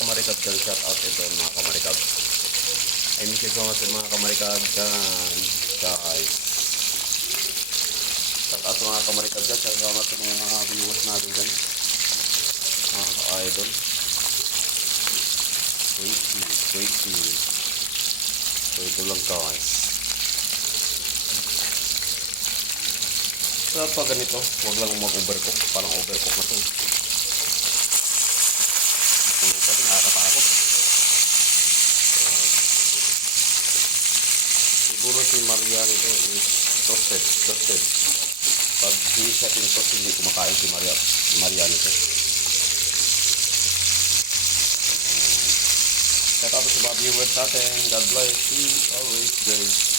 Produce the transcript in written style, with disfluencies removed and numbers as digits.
kamarikab dyan. Shout out ito mga kamarikab. I miss you so much mga kamarikab dyan. Guys. Shout out sa mga kamarikab dyan. Salamat sa mga viewers natin dyan. Mga ka-idol. Wait. So ito lang guys. So pag ganito, huwag lang mag-overcook. Parang overcook na ito. Ito kasi nakakatakot. Siguro si Maria nito is toasted. Pag hindi siya tinitoast, hindi kumakain si Maria nito. Shout out sa mga viewers natin. God bless you always guys.